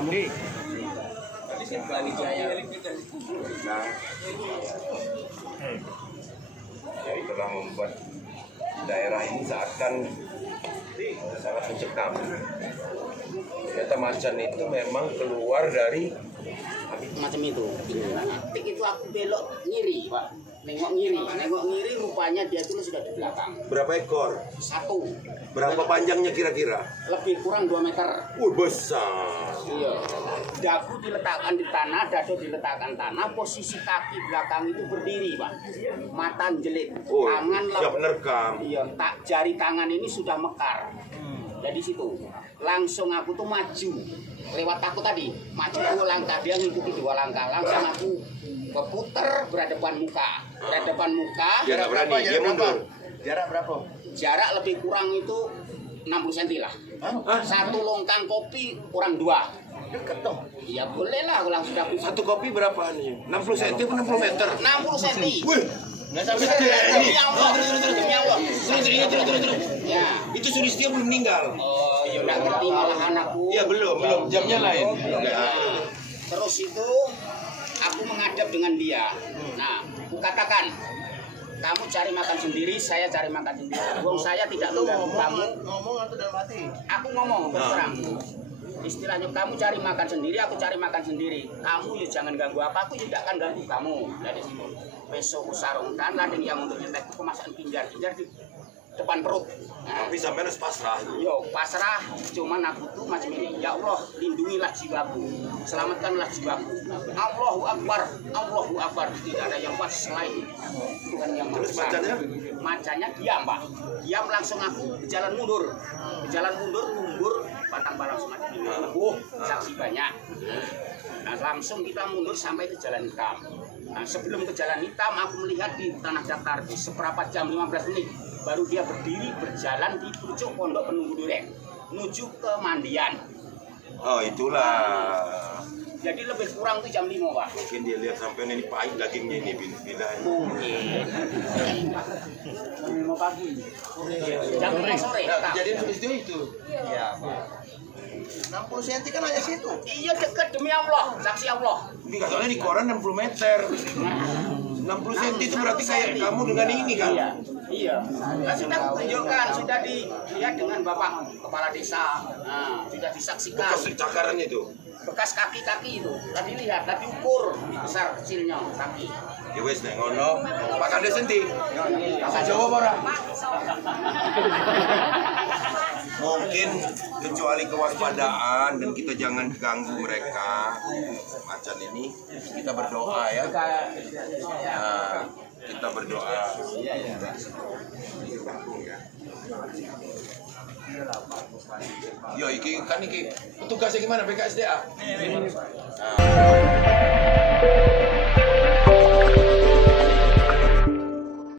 kamu. Ya itulah membuat daerah ini seakan sangat mencekam. Ternyata macan itu memang keluar dari macam itu. Tik itu aku belok ngiri, Pak. Nengok ngiri rupanya dia itu sudah di belakang. berapa ekor? Satu. Berapa panjangnya kira-kira? Lebih kurang 2 meter. Besar. Iya. Dagu diletakkan di tanah, dado diletakkan tanah, posisi kaki belakang itu berdiri, Pak. Mata jelit, tangan siap menerkam. Iya, jari tangan ini sudah mekar. Jadi situ langsung aku tuh maju lewat aku tadi, maju 2 langkah, dia ngikuti 2 langkah, langsung aku berputar berhadapan muka. Dia nggak berani, dia mundur. Jarak berapa? Jarak lebih kurang itu 60 cm lah. Satu longkang kopi kurang 2. Deket dong. Iya boleh lah kalau sudah Satu kopi berapa nih? 60 cm atau 60 meter? 60 cm. Wih, Nggak sampai Demi Allah. Demi Allah. terus. Ya. Itu Sulistyo belum meninggal. Oh, ya udah ngerti malah anakku. Iya belum. Jamnya lain. Nah, terus itu aku menghadap dengan dia. Nah, aku katakan, kamu cari makan sendiri, saya cari makan sendiri. Wong saya tidak mengganggu kamu. Ngomong atau dalam hati? Aku ngomong terus terang. Istilahnya kamu cari makan sendiri, aku cari makan sendiri. Kamu ya jangan ganggu aku ya tidak akan ganggu kamu. Dari situ. Besok sarungkan lading yang untuk nyetek itu pemasangan pinjar di depan perut. Nah, Tapi sampai harus pasrah. yo pasrah, cuman aku tuh macam ini. Ya Allah, lindungilah jiwaku, selamatkanlah jiwaku. Allahu Akbar, Allahu Akbar. Tidak ada yang kuat selain Tuhan yang Maha Esa. Macannya diam, Pak. Diam langsung aku jalan mundur, mundur batang balang semacam ini. Saksi banyak. Nah, langsung kita mundur sampai ke jalan hitam. Nah, sebelum ke jalan hitam, aku melihat di tanah datar di seperempat jam 15 menit. Baru dia berdiri berjalan di pucuk pondok penunggu durek menuju ke mandian. Oh itulah. Jadi lebih kurang tuh jam 5, Pak. Mungkin dia lihat sampai ini pahit dagingnya ini pindah. Mungkin. Jam 5 pagi. Jam 5 sore. Jadi Sulistyo itu. Iya, Pak. 60 cm kan hanya situ. Iya dekat demi Allah, saksi Allah. Ini soalnya di koran 60 meter. 60 cm itu berarti kayak kamu dengan ini kan? Iya. Nah, sudah kutunjukkan, sudah dilihat dengan Bapak Kepala Desa. Nah, sudah disaksikan. Bekas cakarannya itu. Bekas kaki-kaki itu. Tadi lihat, tadi ukur besar kecilnya kaki. Ya wes nek ngono, Pak Kades endi? Bahasa Jawa ora? Mungkin kecuali kewaspadaan dan kita jangan ganggu mereka macan ini, kita berdoa ya. Nah, kita berdoa. Yo iki kan iki petugasnya gimana BKSDA? Nah.